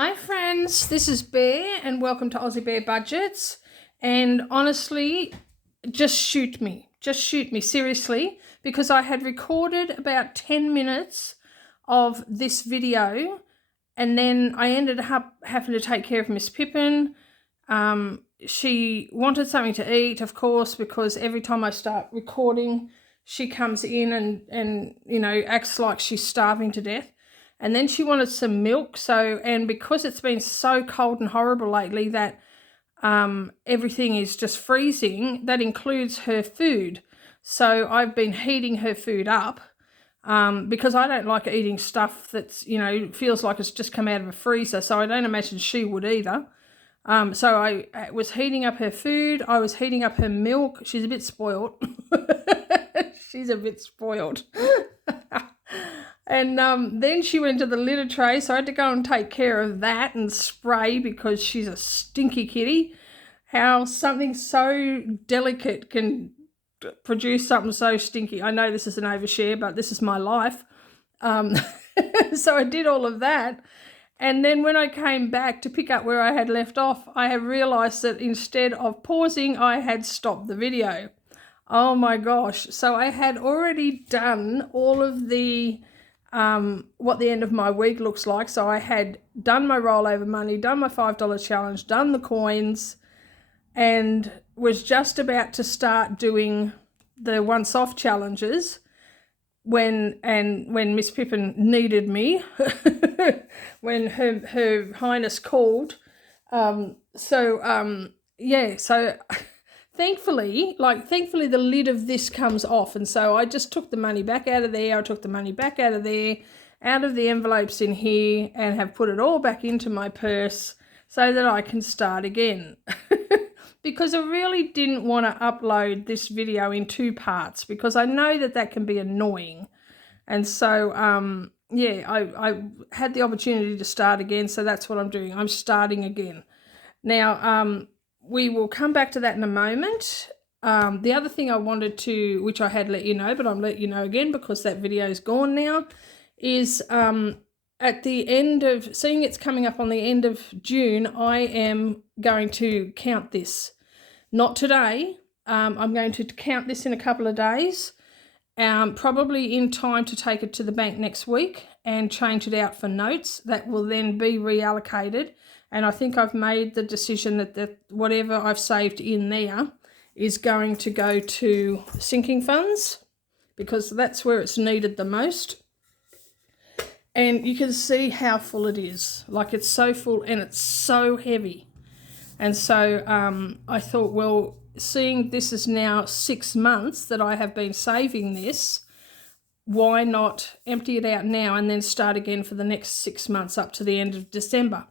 Hi friends, this is Bear and welcome to Aussie Bear Budgets. And honestly, just shoot me, seriously, because I had recorded about 10 minutes of this video and then I ended up having to take care of Miss Pippin. She wanted something to eat, of course, because every time I start recording, she comes in and you know, acts like she's starving to death. And then she wanted some milk. So, and because it's been so cold and horrible lately that everything is just freezing, that includes her food. So I've been heating her food up because I don't like eating stuff that's, you know, feels like it's just come out of a freezer. So I don't imagine she would either. So I was heating up her food. I was heating up her milk. She's a bit spoiled. She's a bit spoiled. And then she went to the litter tray, so I had to go and take care of that and spray because she's a stinky kitty. How something so delicate can produce something so stinky. I know this is an overshare, but this is my life. So I did all of that. And then when I came back to pick up where I had left off, I have realised that instead of pausing, I had stopped the video. Oh my gosh. So I had already done all of the what the end of my week looks like. So I had done my rollover money, done my $5 challenge, done the coins, and was just about to start doing the once-off challenges when Miss Pippin needed me, when her Highness called. Yeah, so thankfully the lid of this comes off, and so I just took the money back out of there. I took the money back out of there, out of the envelopes in here, and have put it all back into my purse so that I can start again. Because I really didn't want to upload this video in two parts because I know that that can be annoying. And so, yeah, I had the opportunity to start again, so that's what I'm doing. I'm starting again. Now, we will come back to that in a moment. The other thing I wanted to, which I had let you know, but I'm letting you know again because that video is gone now, is at the end of, seeing it's coming up on the end of June, I am going to count this. Not today. I'm going to count this in a couple of days, probably in time to take it to the bank next week and change it out for notes that will then be reallocated. And I think I've made the decision that whatever I've saved in there is going to go to sinking funds because that's where it's needed the most. And you can see how full it is. Like, it's so full and it's so heavy. And so I thought, well, seeing this is now 6 months that I have been saving this, why not empty it out now and then start again for the next 6 months up to the end of December?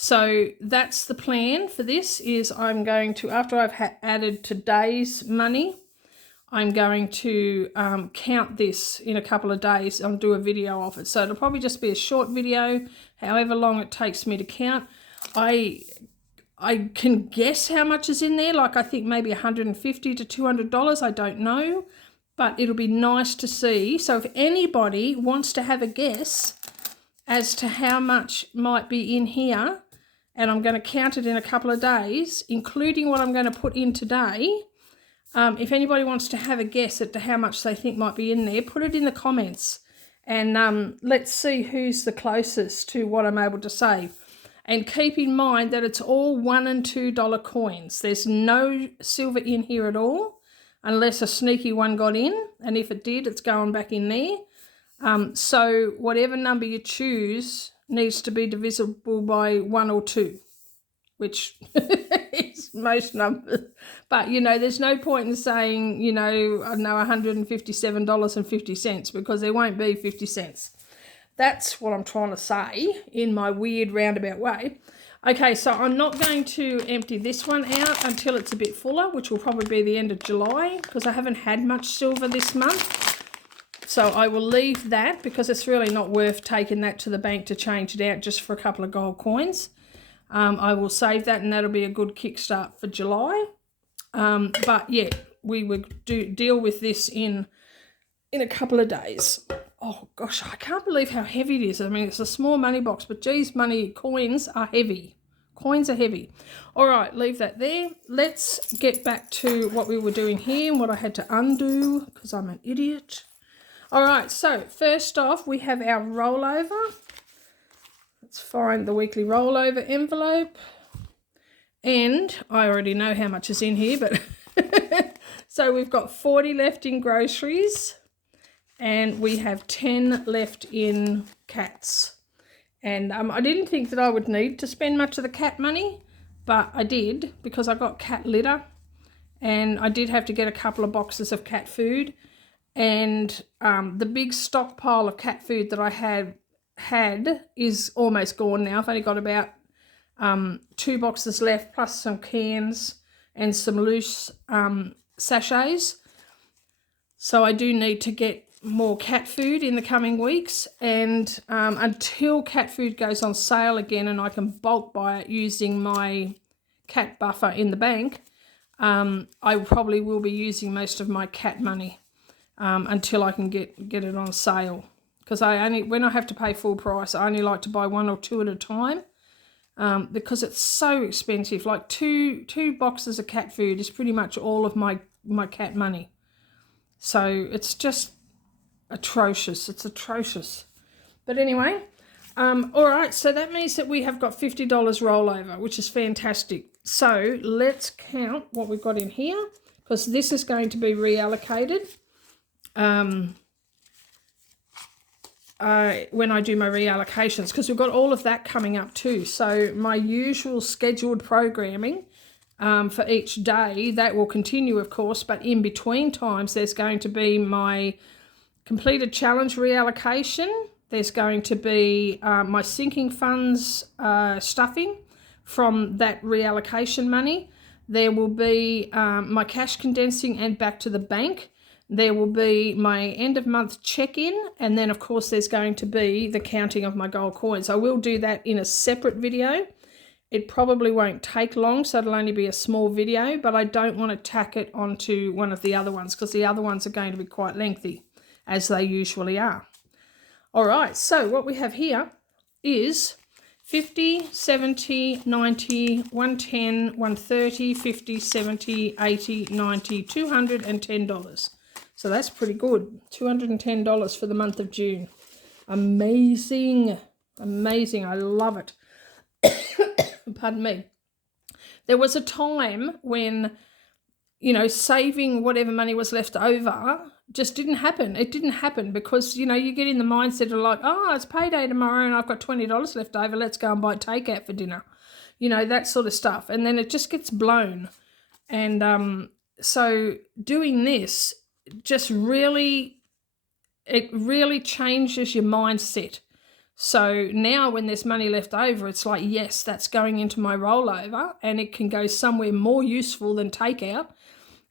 So that's the plan for this. Is I'm going to, after I've added today's money, I'm going to count this in a couple of days. I'll do a video of it. So it'll probably just be a short video, however long it takes me to count. I can guess how much is in there, like I think maybe $150 to $200, I don't know, but it'll be nice to see. So if anybody wants to have a guess as to how much might be in here, and I'm going to count it in a couple of days, including what I'm going to put in today, if anybody wants to have a guess as to how much they think might be in there, put it in the comments, and let's see who's the closest to what I'm able to save. And keep in mind that it's all $1 and $2 coins. There's no silver in here at all, unless a sneaky one got in. And if it did, it's going back in there. So whatever number you choose needs to be divisible by 1 or 2, which is most numbers. But, you know, there's no point in saying, you know, I know $157.50 because there won't be 50 cents. That's what I'm trying to say in my weird roundabout way. Okay, so I'm not going to empty this one out until it's a bit fuller, which will probably be the end of July because I haven't had much silver this month. So I will leave that because it's really not worth taking that to the bank to change it out just for a couple of gold coins. I will save that and that'll be a good kickstart for July. But yeah, we will deal with this in a couple of days. oh gosh, I can't believe how heavy it is. I mean, it's a small money box, but geez, coins are heavy. Coins are heavy. All right, leave that there. Let's get back to what we were doing here and what I had to undo because I'm an idiot. All right, so first off, we have our rollover. Let's find the weekly rollover envelope. And I already know how much is in here, but so we've got 40 left in groceries and we have 10 left in cats. And I didn't think that I would need to spend much of the cat money, but I did because I got cat litter and I did have to get a couple of boxes of cat food. And the big stockpile of cat food that I had is almost gone now. I've only got about 2 boxes left, plus some cans and some loose sachets. So I do need to get more cat food in the coming weeks, and until cat food goes on sale again and I can bulk buy it using my cat buffer in the bank, I probably will be using most of my cat money until I can get it on sale, because when I have to pay full price, I only like to buy 1 or 2 at a time, because it's so expensive. Like two boxes of cat food is pretty much all of my cat money, so it's just atrocious. It's atrocious. But anyway, all right, so that means that we have got $50 rollover, which is fantastic. So let's count what we've got in here, because this is going to be reallocated when I do my reallocations, because we've got all of that coming up too. So my usual scheduled programming for each day, that will continue, of course, but in between times there's going to be my completed challenge reallocation. There's going to be my sinking funds stuffing from that reallocation money. There will be my cash condensing and back to the bank. There will be my end of month check-in, and then of course there's going to be the counting of my gold coins. I will do that in a separate video. It probably won't take long, so it'll only be a small video, but I don't want to tack it onto one of the other ones because the other ones are going to be quite lengthy, as they usually are. All right, so what we have here is 50, 70, 90, 110, 130, 50, 70, 80, 90, $210. So that's pretty good. $210 for the month of June. Amazing. Amazing. I love it. Pardon me. There was a time when, you know, saving whatever money was left over just didn't happen. It didn't happen because, you know, you get in the mindset of like, oh, it's payday tomorrow and I've got $20 left over. Let's go and buy takeout for dinner. You know, that sort of stuff. And then it just gets blown. And so doing this just really changes your mindset. So now when there's money left over, it's like, yes, that's going into my rollover and it can go somewhere more useful than takeout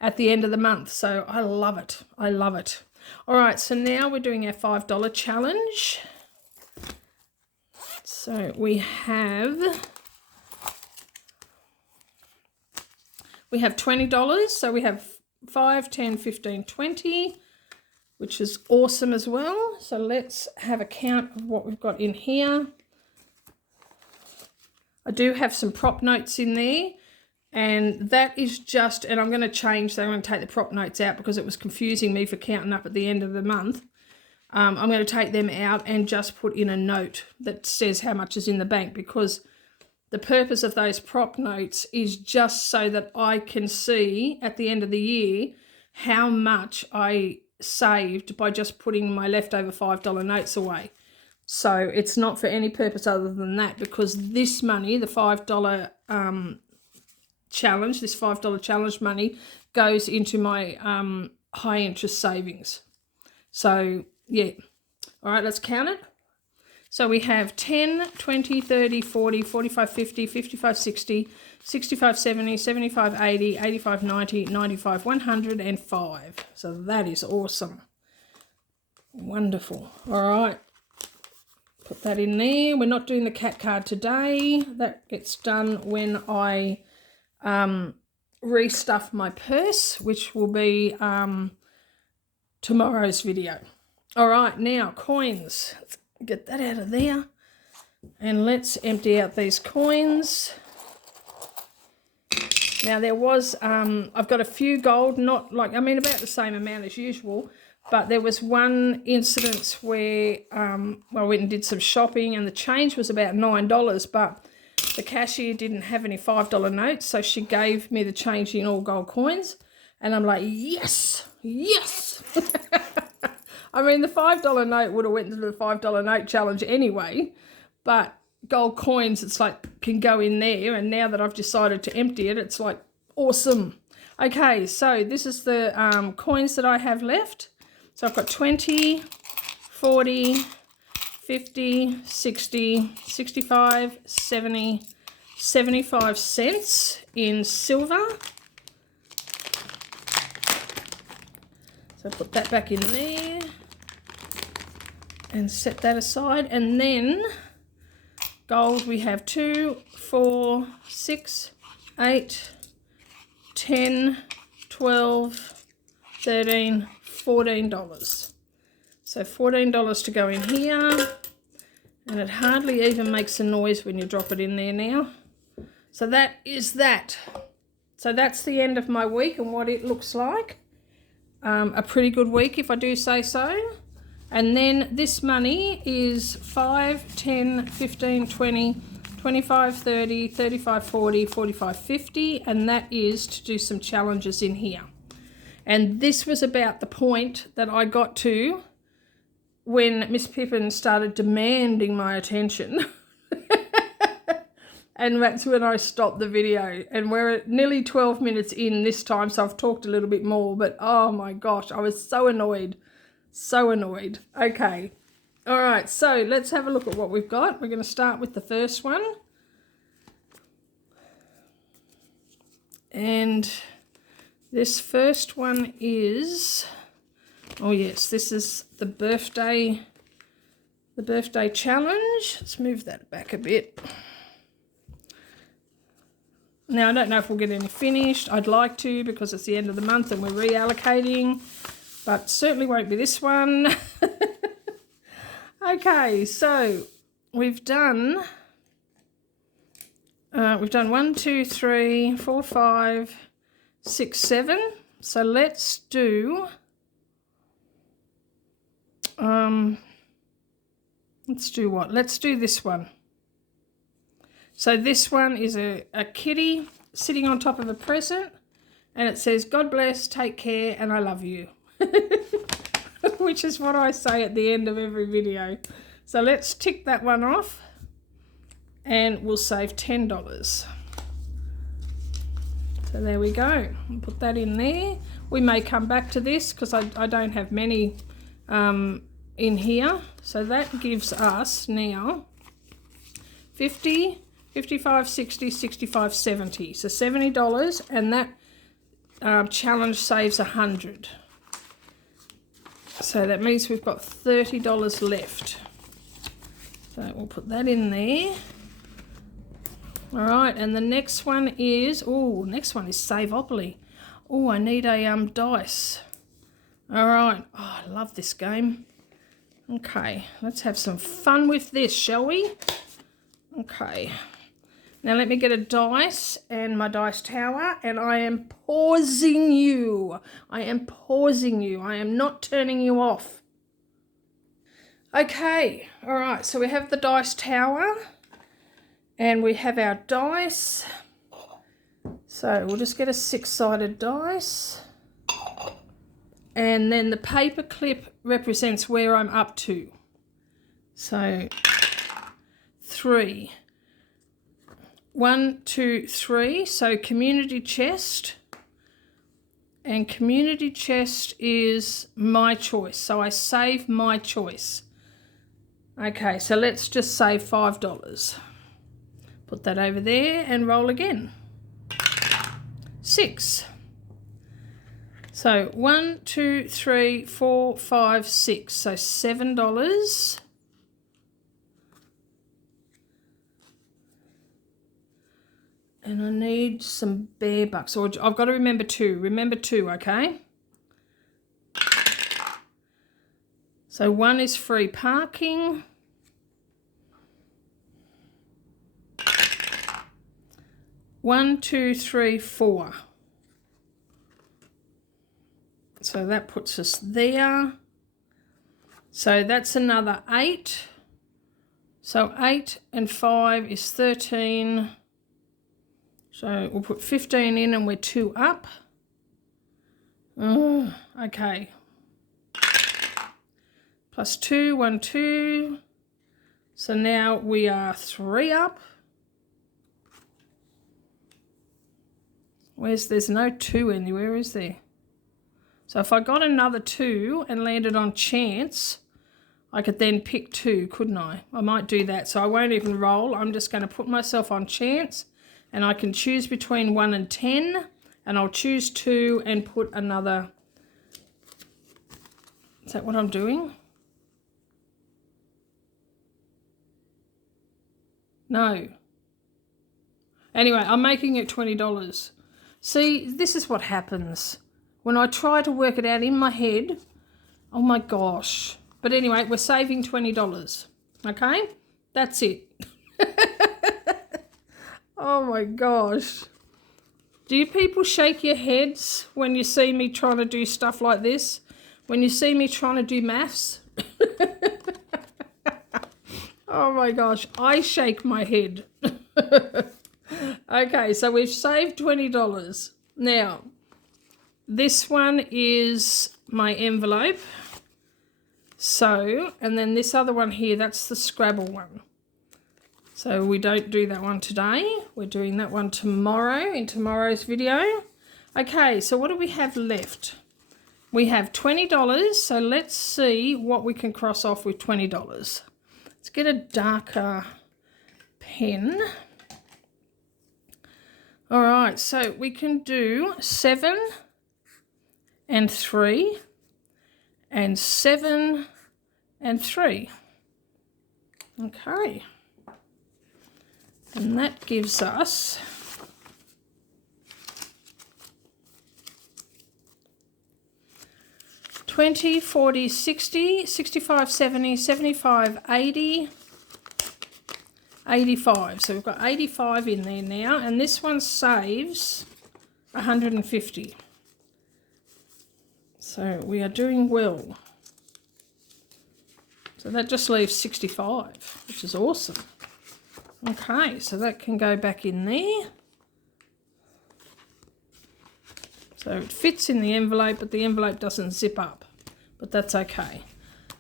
at the end of the month. So I love it. I love it. All right, so now we're doing our $5 challenge. So we have $20. So we have 5, 10, 15, 20, which is awesome as well. So let's have a count of what we've got in here. I do have some prop notes in there, and that is just, and I'm going to change that. I'm going to take the prop notes out because it was confusing me for counting up at the end of the month. I'm going to take them out and just put in a note that says how much is in the bank, because the purpose of those prop notes is just so that I can see at the end of the year how much I saved by just putting my leftover $5 notes away. So it's not for any purpose other than that, because this money, the $5 challenge, this $5 challenge money goes into my high interest savings. So yeah, all right, let's count it. So we have 10, 20, 30, 40, 45, 50, 55, 60, 65, 70, 75, 80, 85, 90, 95, 105. So that is awesome. Wonderful. All right. Put that in there. We're not doing the cat card today. That gets done when I restuff my purse, which will be tomorrow's video. All right, now coins. Let's get that out of there. And let's empty out these coins. Now there was, I've got a few gold, not like, I mean about the same amount as usual, but there was one incident where I went and did some shopping and the change was about $9, but the cashier didn't have any $5 notes, so she gave me the change in all gold coins. And I'm like, yes, yes. I mean, the $5 note would have went to the $5 note challenge anyway, but gold coins, it's like, can go in there. And now that I've decided to empty it, it's like, awesome. Okay, so this is the coins that I have left. So I've got 20, 40, 50, 60, 65, 70, 75 cents in silver. So put that back in there and set that aside. And then gold, we have 2, 4, 6, 8, 10, 12, 13, $14. So $14 to go in here. And it hardly even makes a noise when you drop it in there now. So that is that. So that's the end of my week and what it looks like. A pretty good week, if I do say so. And then this money is 5, 10, 15, 20, 25, 30, 35, 40, 45, 50. And that is to do some challenges in here. And this was about the point that I got to when Miss Pippin started demanding my attention. And that's when I stopped the video. And we're at nearly 12 minutes in this time, so I've talked a little bit more. But oh my gosh, I was so annoyed. So annoyed. Okay. All right, so let's have a look at what we've got. We're going to start with the first one. And this first one is, oh yes, this is the birthday challenge. Let's move that back a bit. Now, I don't know if we'll get any finished. I'd like to because it's the end of the month and we're reallocating, but certainly won't be this one. Okay, so we've done 1, 2, 3, 4, 5, 6, 7. So let's do what? Let's do this one. So this one is a kitty sitting on top of a present and it says, God bless, take care, and I love you. Which is what I say at the end of every video. So let's tick that one off and we'll save $10. So there we go. I'll put that in there. We may come back to this because I don't have many in here. So that gives us now 50, 55, 60, 65, 70. So $70, and that challenge saves 100. So that means we've got $30 left. So we'll put that in there. All right, and the next one is, Saveopoly. Oh, I need a dice. All right. Oh, I love this game. Okay, let's have some fun with this, shall we? Okay. Now let me get a dice and my dice tower, and I am pausing you. I am not turning you off. Okay, all right, so we have the dice tower and we have our dice. So we'll just get a 6-sided dice. And then the paper clip represents where I'm up to. So 3. 1, 2, 3. So community chest. And community chest is my choice. So I save my choice. Okay, so let's just save $5. Put that over there and roll again. 6. So 1, 2, 3, 4, 5, 6. So $7. And I need some bear bucks. Or I've got to remember 2. Remember 2, okay? So 1 is free parking. One, 2, 3, 4. So that puts us there. So that's another 8. So 8 and 5 is 13. So we'll put 15 in and we're 2 up. Okay. Plus 2, 1, 2. So now we are 3 up. There's no 2 anywhere, is there? So if I got another 2 and landed on chance, I could then pick 2, couldn't I? I might do that. So I won't even roll. I'm just going to put myself on chance, and I can choose between 1 and 10, and I'll choose 2 and put another. Is that what I'm doing? No. Anyway, I'm making it $20. See, this is what happens when I try to work it out in my head. Oh my gosh. But anyway, we're saving $20. Okay? That's it. Oh my gosh. Do you people shake your heads when you see me trying to do stuff like this? When you see me trying to do maths? Oh my gosh, I shake my head. Okay, so we've saved $20. Now, this one is my envelope. So, and then this other one here, that's the Scrabble one. So we don't do that one today. We're doing that one tomorrow in tomorrow's video. Okay, so what do we have left? We have $20, so let's see what we can cross off with $20. Let's get a darker pen. All right, so we can do 7 and 3 and 7 and 3. Okay. And that gives us 20, 40, 60, 65, 70, 75, 80, 85. So we've got 85 in there now, and this one saves 150. So we are doing well. So that just leaves 65, which is awesome. Okay, so that can go back in there. So it fits in the envelope, but the envelope doesn't zip up. But that's okay.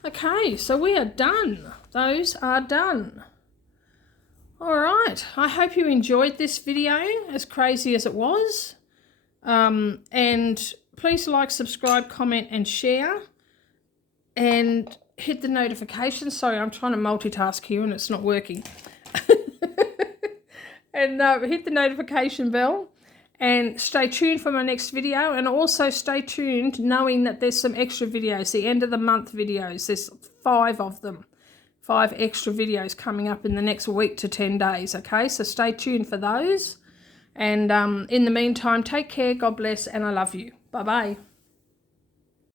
Okay, so we are done. Those are done. All right, I hope you enjoyed this video, as crazy as it was. And please like, subscribe, comment, and share. And hit the notification. Sorry, I'm trying to multitask here and it's not working. And hit the notification bell. And stay tuned for my next video, and also stay tuned knowing that there's some extra videos, the end of the month videos. There's 5 of them, 5 extra videos coming up in the next week to 10 days, okay? So stay tuned for those. And in the meantime, take care, God bless, and I love you. Bye-bye.